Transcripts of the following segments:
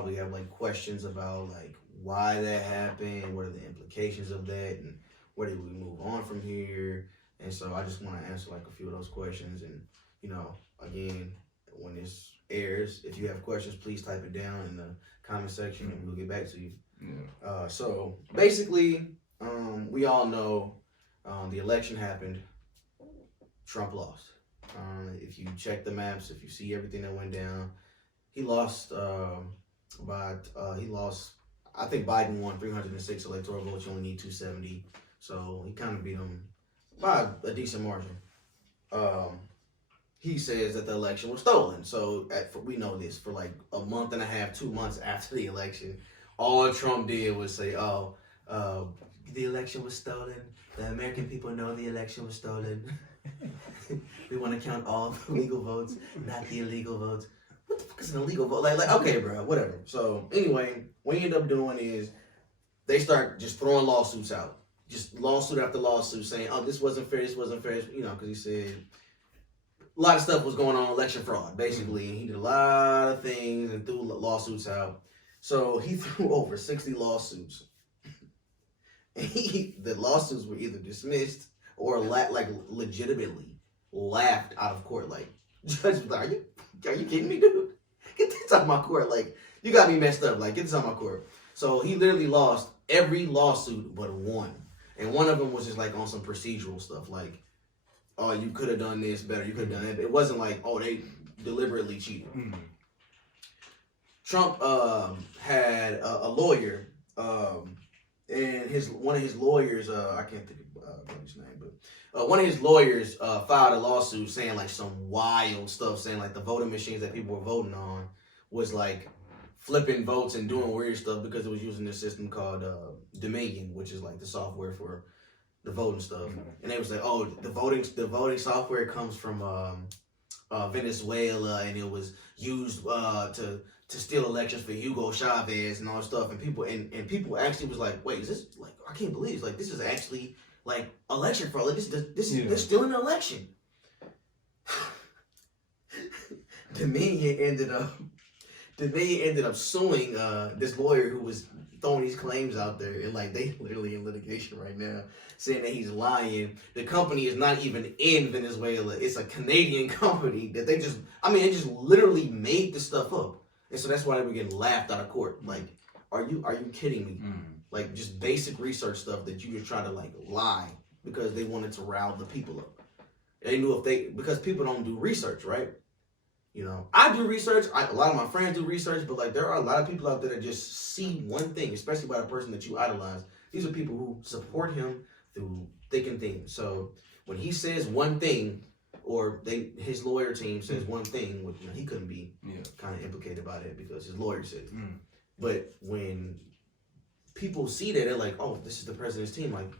probably have like questions about like why that happened, what are the implications of that, and where do we move on from here. And so I just want to answer like a few of those questions. And again, when this airs, if you have questions, please type it down in the comment section, and we'll get back to you. Yeah. So basically, we all know the election happened. Trump lost. If you check the maps, if you see everything that went down, he lost he lost. I think Biden won 306 electoral votes. You only need 270, so he kind of beat him by a decent margin. He says that the election was stolen. So we know this for like a month and a half, 2 months after the election, all Trump did was say, the election was stolen. The American people know the election was stolen. We want to count all the legal votes, not the illegal votes. What the fuck is an illegal vote? Like okay, bro, whatever. So anyway, what you end up doing is they start just throwing lawsuits out. Just lawsuit after lawsuit saying, oh, this wasn't fair, because he said a lot of stuff was going on, election fraud, basically. He did a lot of things and threw lawsuits out. So he threw over 60 lawsuits. The lawsuits were either dismissed or legitimately laughed out of court. Like, judge was like, are you kidding me, dude? Get this out of my court. Like, you got me messed up. Like, get this out of my court. So he literally lost every lawsuit but one. And one of them was just like on some procedural stuff. Like, oh, you could have done this better. You could have done it. It wasn't like, oh, they deliberately cheated. Mm-hmm. Trump had a lawyer, and one of his lawyers, I can't think of his name, but one of his lawyers filed a lawsuit saying like some wild stuff, saying like the voting machines that people were voting on was like flipping votes and doing weird stuff because it was using this system called Dominion, which is like the software for the voting stuff. Mm-hmm. And they was like, oh, the voting software comes from Venezuela, and it was used to steal elections for Hugo Chavez and all that stuff. And people actually was like, wait, is this like, I can't believe it's like this is actually like election fraud. Like, this is they're stealing an election. Dominion ended up suing this lawyer who was throwing these claims out there, and like they literally in litigation right now, saying that he's lying. The company is not even in Venezuela; it's a Canadian company that they just literally made this stuff up, and so that's why they were getting laughed out of court. Like, are you kidding me? Mm. Like just basic research stuff that you just try to like lie because they wanted to rile the people up. They knew because people don't do research, right? I do research. A lot of my friends do research, but like there are a lot of people out there that just see one thing, especially by the person that you idolize. These are people who support him through thick and thin. So when he says one thing, or his lawyer team says one thing, which he couldn't be kind of implicated by that because his lawyer said it. Mm. But when people see that, they're like, oh, this is the president's team. Like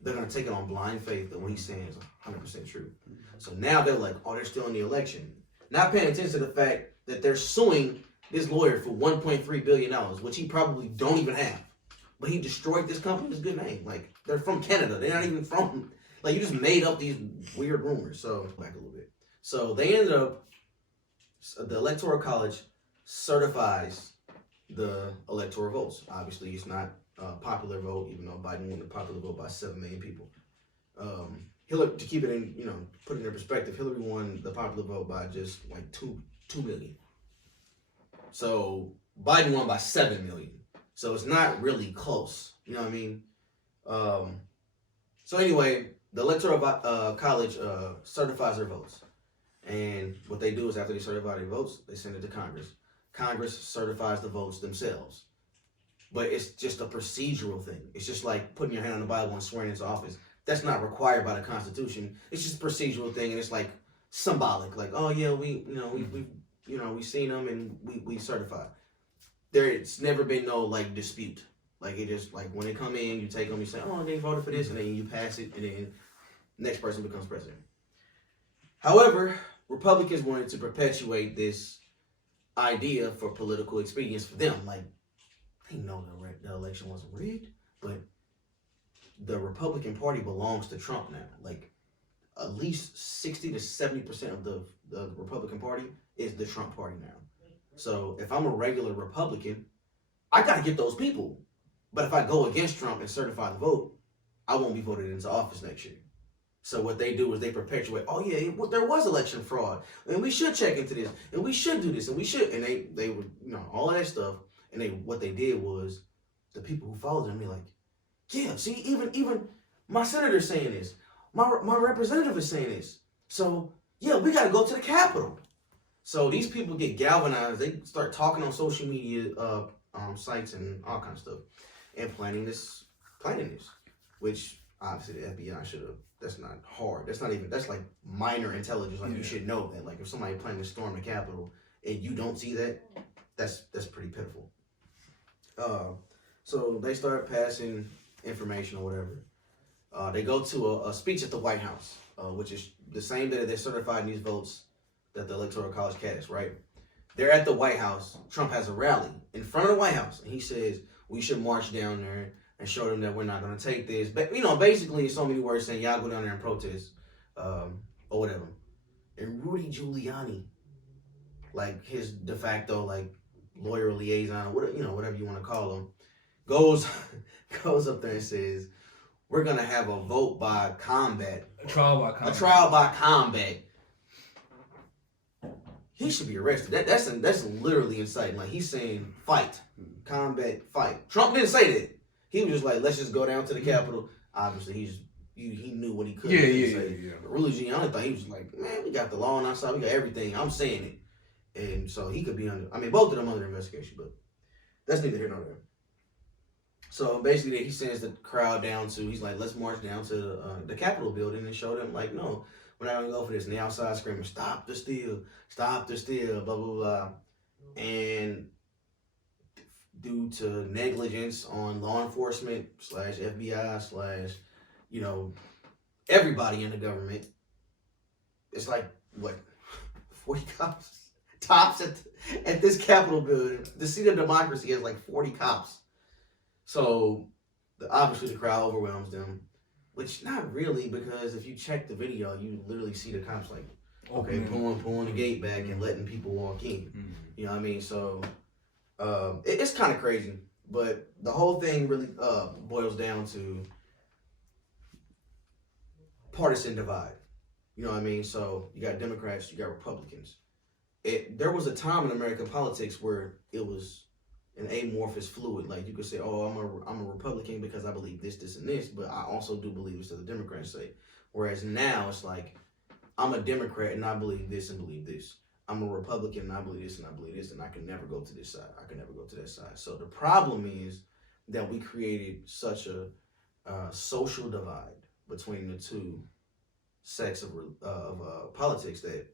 they're gonna take it on blind faith that what he's saying is 100% true. So now they're like, oh, they're stealing the election. Not paying attention to the fact that they're suing this lawyer for $1.3 billion, which he probably don't even have. But he destroyed this company's good name. Like, they're from Canada. They're not even from, like, you just made up these weird rumors. So, back a little bit. So, they ended up, the Electoral College certifies the electoral votes. Obviously, it's not a popular vote, even though Biden won the popular vote by 7 million people. Hillary, to keep it in, put it in perspective, Hillary won the popular vote by just like 2 million. So Biden won by 7 million. So it's not really close. You know what I mean? So anyway, the Electoral College certifies their votes. And what they do is after they certify their votes, they send it to Congress. Congress certifies the votes themselves. But it's just a procedural thing. It's just like putting your hand on the Bible and swearing into office. That's not required by the Constitution. It's just a procedural thing, and it's like symbolic. Like, oh yeah, we seen them and we certified. There's never been no like dispute. Like it just like when they come in, you take them, you say, oh, they voted for this, and then you pass it, and then next person becomes president. However, Republicans wanted to perpetuate this idea for political expedience for them. Like they know the election wasn't rigged, but the Republican Party belongs to Trump now. Like, at least 60 to 70% of the Republican Party is the Trump Party now. So if I'm a regular Republican, I got to get those people. But if I go against Trump and certify the vote, I won't be voted into office next year. So what they do is they perpetuate, oh yeah, there was election fraud, and we should check into this, and we should do this, and we should, and they would, all of that stuff, and what they did was, the people who followed them be like, yeah, see, even my senator's saying this, my representative is saying this, so yeah, we got to go to the Capitol. So these people get galvanized, they start talking on social media sites and all kinds of stuff, and planning this, which obviously the FBI should have. That's not hard. That's like minor intelligence. Like, you should know that. Like, if somebody planning to storm the Capitol and you don't see that, that's pretty pitiful. So they start passing information or whatever. They go to a speech at the White House, which is the same day that they're certifying these votes that the Electoral College cast, right? They're at the White House. Trump has a rally in front of the White House, and he says, we should march down there and show them that we're not going to take this. But, basically, so many words saying, y'all go down there and protest, or whatever. And Rudy Giuliani, like his de facto, like, lawyer liaison, whatever you want to call him, goes up there and says, we're going to have a vote by combat. A trial by combat. He should be arrested. That's literally inciting. Like, he's saying, fight. Combat, fight. Trump didn't say that. He was just like, let's just go down to the Capitol. Obviously, he knew what he could. Yeah. But really, Giuliani thought he was like, man, we got the law on our side. We got everything. I'm saying it. And so he could be under, both of them under investigation, but that's neither here nor there. So basically, he sends the crowd down to, he's like, let's march down to the Capitol building and show them, like, no, we're not going to go for this. And the outside screaming, stop the steal, blah, blah, blah. And due to negligence on law enforcement / FBI / everybody in the government, it's like, what, 40 cops tops at this Capitol building. The seat of democracy has like 40 cops. So obviously the crowd overwhelms them, which not really, because if you check the video, you literally see the cops like, okay, pulling the gate back and letting people walk in. Mm-hmm. You know what I mean? So it's kind of crazy, but the whole thing really boils down to partisan divide. You know what I mean? So you got Democrats, you got Republicans. There was a time in American politics where it was an amorphous fluid. Like, you could say, oh, I'm a Republican because I believe this, this, and this, but I also do believe this that the Democrats say. Whereas now it's like, I'm a Democrat and I believe this and believe this. I'm a Republican and I believe this and I believe this, and I can never go to this side. I can never go to that side. So the problem is that we created such a social divide between the two sects of politics that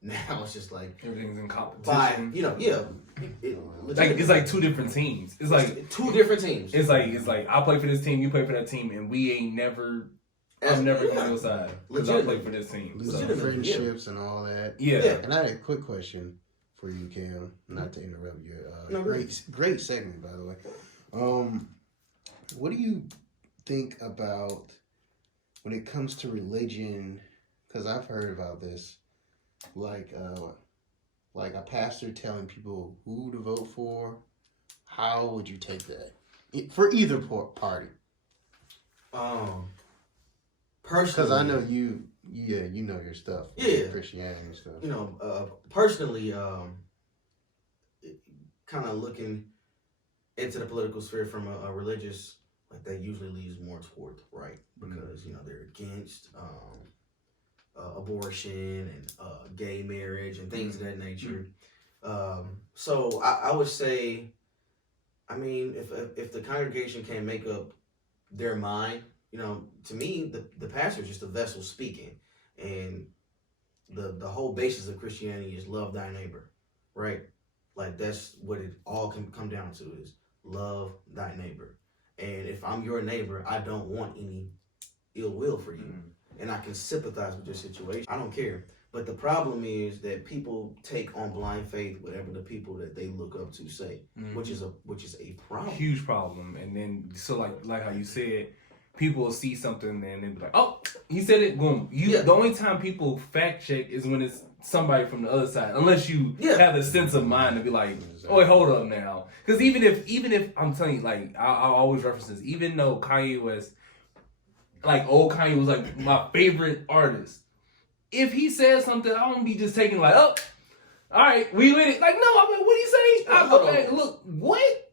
now it's just like everything's in competition. It's like two different teams. It's like two different teams. It's like I play for this team, you play for that team, and we ain't never. I'm never going to your side because I play for this team. Friendships and all that. Yeah. And I had a quick question for you, Cam. Not to interrupt you. Great segment, by the way. What do you think about when it comes to religion? Because I've heard about this, like a pastor telling people who to vote for. How would you take that for either party? Personally, because I know you know your stuff. Yeah, Christianity and stuff. Personally, kind of looking into the political sphere from a religious, like, that usually leads more toward the right, because they're against abortion and gay marriage and things of that nature. So I would say, if the congregation can make up their mind. To me, the pastor is just a vessel speaking, and the whole basis of Christianity is love thy neighbor, right? Like, that's what it all can come down to, is love thy neighbor. And if I'm your neighbor, I don't want any ill will for you, and I can sympathize with your situation. I don't care. But the problem is that people take on blind faith whatever the people that they look up to say, which is a problem, huge problem. And then so like how you said, people will see something and they'll be like, "Oh, he said it." Boom. The only time people fact check is when it's somebody from the other side, unless you have the sense of mind to be like, "Oh, wait, hold up now." Because even if I'm telling you, like I always reference this, even though Kanye West, like old Kanye was like my favorite artist. If he says something, I don't be just taking like, "Oh, all right, we with it." Like, no, I mean, what do you say? I go back, look, what?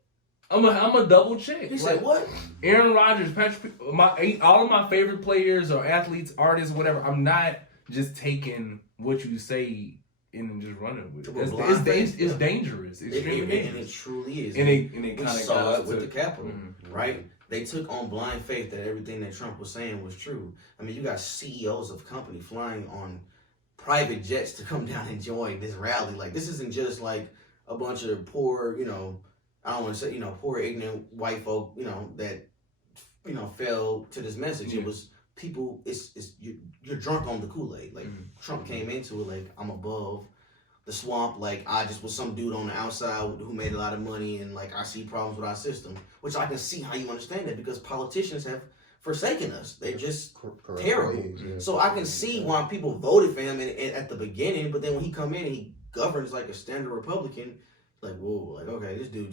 I'm a double check. He said what? Aaron Rodgers, Patrick, all of my favorite players or athletes, artists, whatever. I'm not just taking what you say and just running with it. It's dangerous. It's extremely dangerous. And it truly is. And it kind we of saw it with the Capitol, right? They took on blind faith that everything that Trump was saying was true. I mean, you got CEOs of companies flying on private jets to come down and join this rally. Like, this isn't just like a bunch of poor, I don't want to say, poor ignorant white folk, that, fell to this message. It was people. You're drunk on the Kool-Aid. Like Trump came into it like, I'm above the swamp. Like, I just was some dude on the outside who made a lot of money, and like I see problems with our system, which I can see how you understand that because politicians have forsaken us. They're just terrible. So I can see why people voted for him at the beginning, but then when he come in and he governs like a standard Republican, like, whoa, like, okay, this dude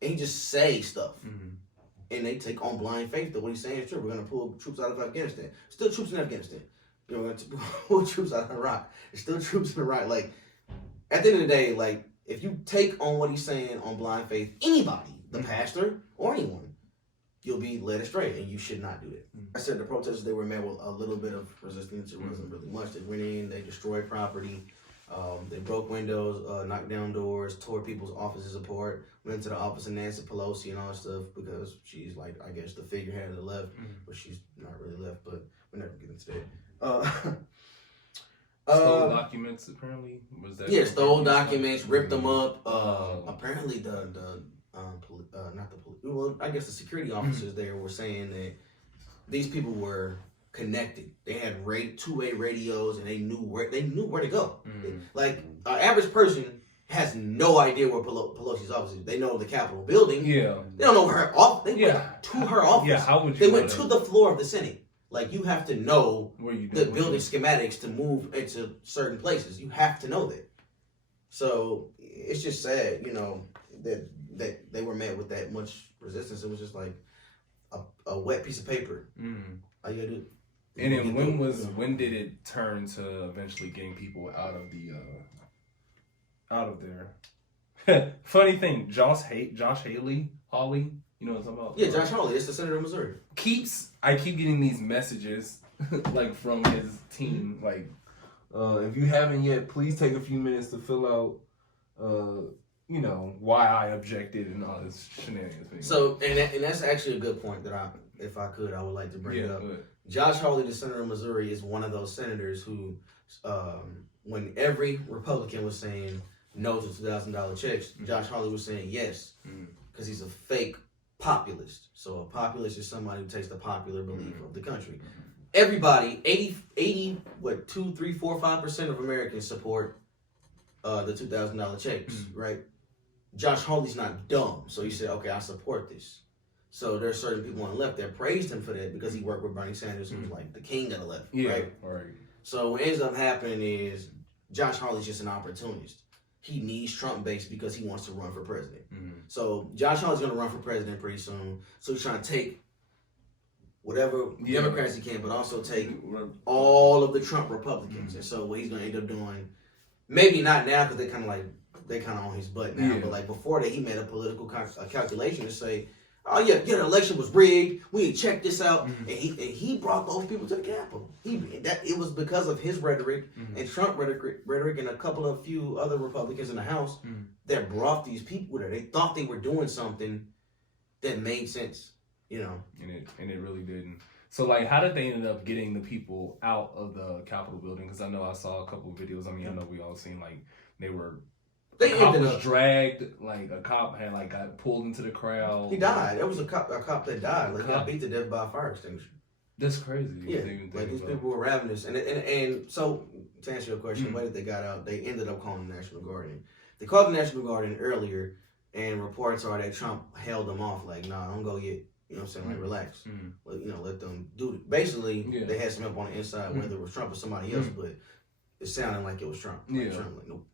he just say stuff. And they take on blind faith that what he's saying is true. We're going to pull troops out of Afghanistan. Still troops in Afghanistan. We're going to pull troops out of Iraq. There's still troops in Iraq. Like, at the end of the day, like, if you take on what he's saying on blind faith, anybody, the pastor or anyone, you'll be led astray, and you should not do that. I said the protesters, they were met with a little bit of resistance. It wasn't really much. They went in, they destroyed property. They broke windows, knocked down doors, tore people's offices apart, went into the office of Nancy Pelosi and all that stuff because she's like, I guess, the figurehead of the left, but she's not really left, but we're never getting into that. Stole documents, apparently? Was that stole documents, ripped them up. Apparently I guess the security officers there were saying that these people were connected. They had two-way radios, and they knew where to go. Like an average person has no idea where Pelosi's office is. They know the Capitol building. Yeah. They don't know her office. They went to her office. Yeah. How would you? They went to the floor of the Senate. Like, you have to know the building schematics to move into certain places. You have to know that. So it's just sad, that they were met with that much resistance. It was just like a wet piece of paper. All you gotta do. And then when did it turn to eventually getting people out of there? Funny thing, Josh Hawley, you know what I'm talking about? Yeah, Josh Hawley, it's the senator of Missouri. I keep getting these messages like from his team, like, if you haven't yet, please take a few minutes to fill out why I objected and all this shenanigans. So, and that's actually a good point that I would like to bring up. Josh Hawley, the senator of Missouri, is one of those senators who, when every Republican was saying no to $2,000 checks, Josh Hawley was saying yes, because he's a fake populist. So a populist is somebody who takes the popular belief of the country. Everybody, 2, 3, 4, 5% of Americans support the $2,000 checks, right? Josh Hawley's not dumb, so he said, okay, I support this. So there are certain people on the left that praised him for that because he worked with Bernie Sanders, who was like the king of the left, right? So what ends up happening is Josh Hawley's just an opportunist. He needs Trump base because he wants to run for president. So Josh Hawley's going to run for president pretty soon. So he's trying to take whatever Democrats he can, but also take all of the Trump Republicans. And so what he's going to end up doing, maybe not now because they kind of on his butt now, but like before that, he made a political calculation to say, oh yeah, the election was rigged. We had checked this out, and he brought those people to the Capitol. It was because of his rhetoric and Trump rhetoric, and a few other Republicans in the House that brought these people there. They thought they were doing something that made sense, And it really didn't. So like, how did they end up getting the people out of the Capitol building? Because I know I saw a couple of videos. I mean, I know we all seen like a cop was dragged, like a cop had like got pulled into the crowd. He died. There was a cop that died. Like, he got beat to death by a fire extinguisher. That's crazy. Yeah, like these people were ravenous. And so, to answer your question, why did they got out? They ended up calling the National Guard in. They called the National Guard in earlier, and reports are that Trump held them off. Like, nah, don't go yet. You know what I'm saying? Like, relax. Let them do it. Basically, they had some help on the inside, whether it was Trump or somebody else, but it sounded like it was Trump. Like, Trump, like, nope.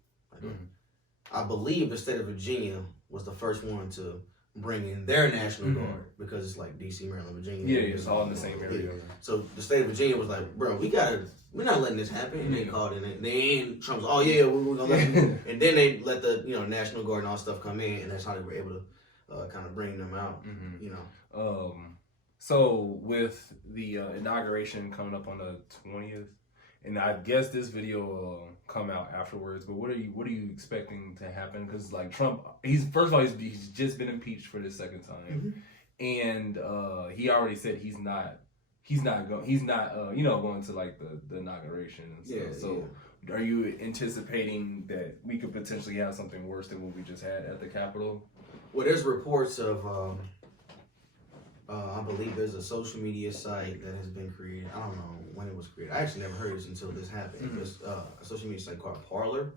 I believe the state of Virginia was the first one to bring in their National Guard because it's like D.C., Maryland, Virginia. Yeah, it's all in the same area. So the state of Virginia was like, bro, we're not letting this happen. And they called in. They ain't Trump's. Oh yeah, we're gonna let you. And then they let the National Guard and all stuff come in, and that's how they were able to kind of bring them out. So with the inauguration coming up on the 20th, and I guess this video will come out afterwards. But what are you expecting to happen? Because like Trump, he's just been impeached for the second time, and he already said he's not going to like the inauguration and stuff. So are you anticipating that we could potentially have something worse than what we just had at the Capitol? Well, there's reports of I believe there's a social media site that has been created. I don't know when it was created. I actually never heard this until this happened. It's a social media site called Parler.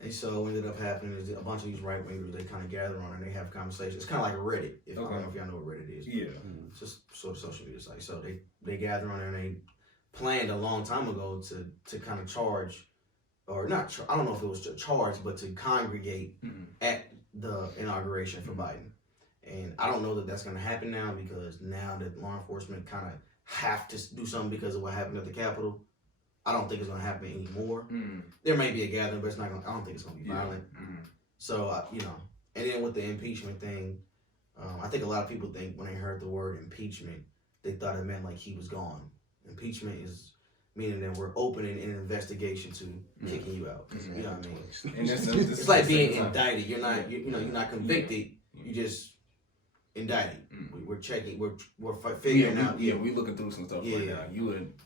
And so what ended up happening is a bunch of these right wingers, they kind of gather on and they have conversations. It's kind of like Reddit. I don't know if y'all know what Reddit is. Yeah. It's just sort of social media site. So they gather on there and they planned a long time ago to kind of charge, or not, I don't know if it was to charge, but to congregate at the inauguration for Biden. And I don't know that that's going to happen now, because now that law enforcement kind of have to do something because of what happened at the Capitol. I don't think it's going to happen anymore. There may be a gathering, but it's not going. I don't think it's going to be violent. So and then with the impeachment thing, I think a lot of people think when they heard the word impeachment, they thought it meant like he was gone. Impeachment is meaning that we're opening an investigation to kicking you out. You know what I mean? And it's like being indicted. You're not convicted. You just indicted. We're checking. We're figuring out. Yeah, we're looking through some stuff right now.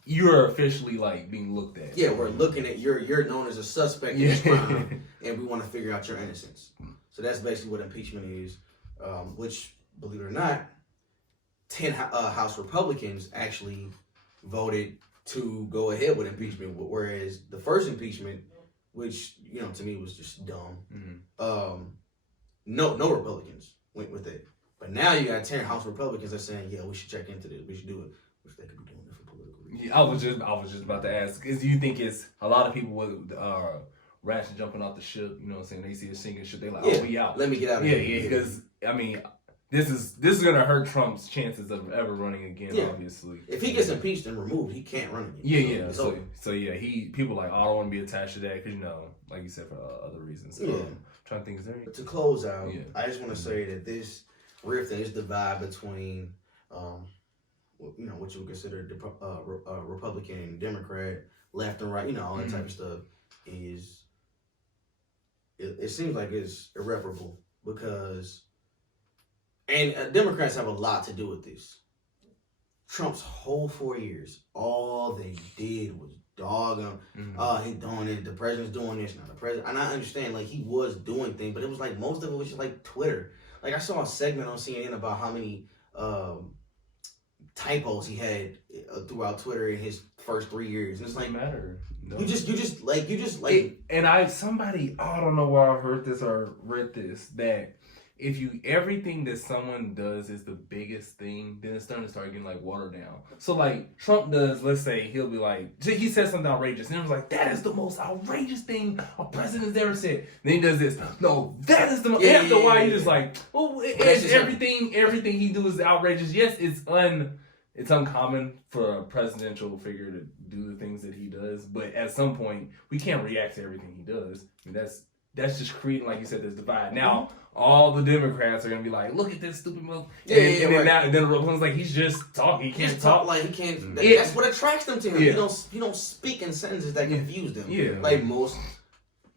You're officially like being looked at. Yeah, we're looking at you're known as a suspect in this crime, and we want to figure out your innocence. So that's basically what impeachment is. Which, believe it or not, 10 House Republicans actually voted to go ahead with impeachment, whereas the first impeachment, which to me was just dumb, no Republicans went with it. But now you got 10 House Republicans that are saying, yeah, we should check into this, we should do it, which they could be doing it for political reasons. Yeah, I was just about to ask, because do you think it's a lot of people with rats jumping off the ship, you know what I'm saying, they see a sinking ship, they're like, oh, we out. Let me get out of here. Yeah, because, I mean, this is going to hurt Trump's chances of ever running again, obviously. If he gets impeached and removed, he can't run again. Yeah. So people like, oh, I don't want to be attached to that, because, like you said, for other reasons. Trying to think, is there any... To close out, I just want to say that this rift and this divide between, what you would consider Republican and Democrat, left and right, all that type of stuff, is, it seems like it's irreparable, because, and Democrats have a lot to do with this. Trump's whole 4 years, all they did was dog him. He's doing it. The president's doing this. Now the president, and I understand, like, he was doing things, but it was like most of it was just like Twitter. Like, I saw a segment on CNN about how many typos he had throughout Twitter in his first 3 years, and it's like, matter. No. You just like. And I don't know where I heard this or read this, that if everything that someone does is the biggest thing, then it's starting to start getting like watered down. So like Trump does, let's say he'll be like, he says something outrageous, and it was like, that is the most outrageous thing a president's ever said. Then he does this, no, that is the most. After a while, you're just like, well, everything he do is outrageous. Yes, it's uncommon for a presidential figure to do the things that he does, but at some point, we can't react to everything he does. I mean, that's just creating, like you said, this divide. Now, all the Democrats are gonna be like, "Look at this stupid move." And then the Republicans like, he's just talking. He can't talk. Like he can't. That's what attracts them to him. Yeah. You don't speak in sentences that confuse them. Yeah. Like most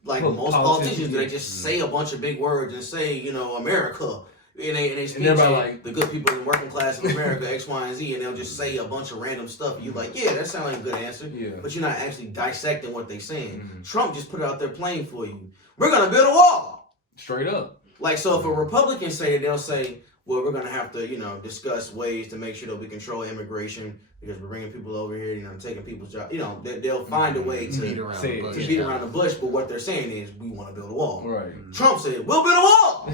politicians, they just say a bunch of big words and say, America. And they speak to like the good people in the working class in America, X, Y, and Z, and they'll just say a bunch of random stuff. You're like, yeah, that sounds like a good answer. Yeah. But you're not actually dissecting what they're saying. Trump just put it out there playing for you. We're gonna build a wall. Straight up. Like, so if a Republican say it, they'll say, well, we're gonna have to, discuss ways to make sure that we control immigration because we're bringing people over here, taking people's jobs. They'll find a way to beat around the bush. But what they're saying is, we want to build a wall. Right. Trump said, we'll build a wall.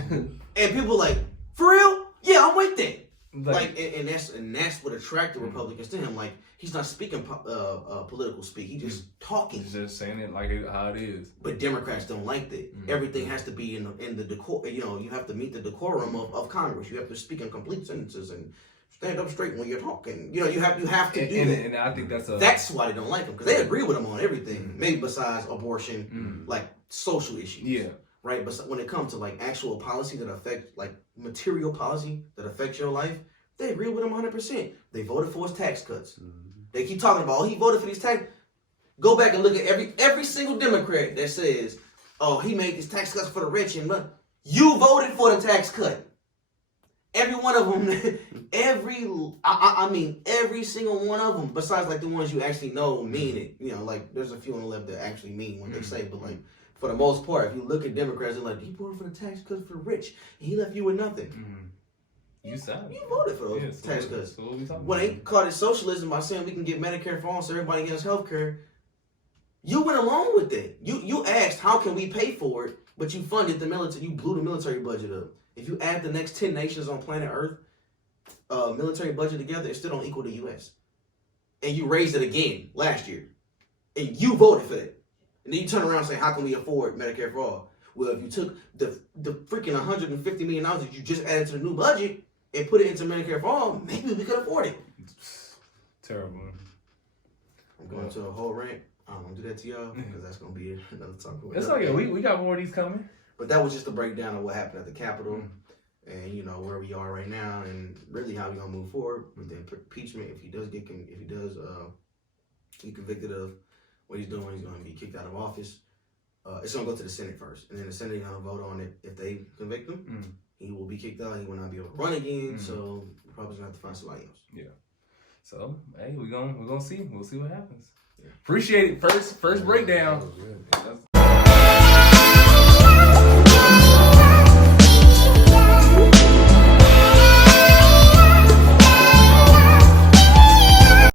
And people like, for real? Yeah, I'm with that. Like and that's what attracted Republicans to him. Like he's not speaking political speak. He's just talking. He's just saying it like how it is. But Democrats don't like that. Everything has to be in the decor. You know, you have to meet the decorum of Congress. You have to speak in complete sentences and stand up straight when you're talking. You know, you have to do that. And I think that's why they don't like him, because they agree with him on everything. Maybe besides abortion, like social issues. Yeah. Right, but when it comes to like actual policy that affect, like material policy that affects your life, they agree with him 100%. They voted for his tax cuts. They keep talking about, oh, he voted for these tax. Go back and look at every single Democrat that says, oh, he made these tax cuts for the rich, and you voted for the tax cut. Every one of them, I mean, every single one of them, besides like the ones you actually know mean it. You know, like there's a few on the left that actually mean what they say, but like. For the most part, if you look at Democrats, they're like, he voted for the tax cuts for the rich, and he left you with nothing. You voted for those tax cuts. When they called it socialism by saying we can get Medicare for all so everybody gets health care, you went along with it. You asked, how can we pay for it, but you funded the military, you blew the military budget up. If you add the next 10 nations on planet Earth, military budget together, it still don't equal the U.S. And you raised it again last year. And you voted for it. And then you turn around and say, how can we afford Medicare for all? Well, if you took the freaking $150 million that you just added to the new budget and put it into Medicare for all, maybe we could afford it. Terrible. I'm going to a whole rant. I don't want to do that to y'all because that's going to be another talk. It's okay. We got more of these coming. But that was just a breakdown of what happened at the Capitol and, you know, where we are right now and really how we're going to move forward with the impeachment. If he does get convicted of what he's doing, he's going to be kicked out of office. It's going to go to the Senate first. And then the Senate is going to vote on it. If they convict him, he will be kicked out. He will not be able to run again. So we're probably going to have to find somebody else. Yeah. So, hey, we're gonna see. We'll see what happens. Yeah. Appreciate it. First breakdown.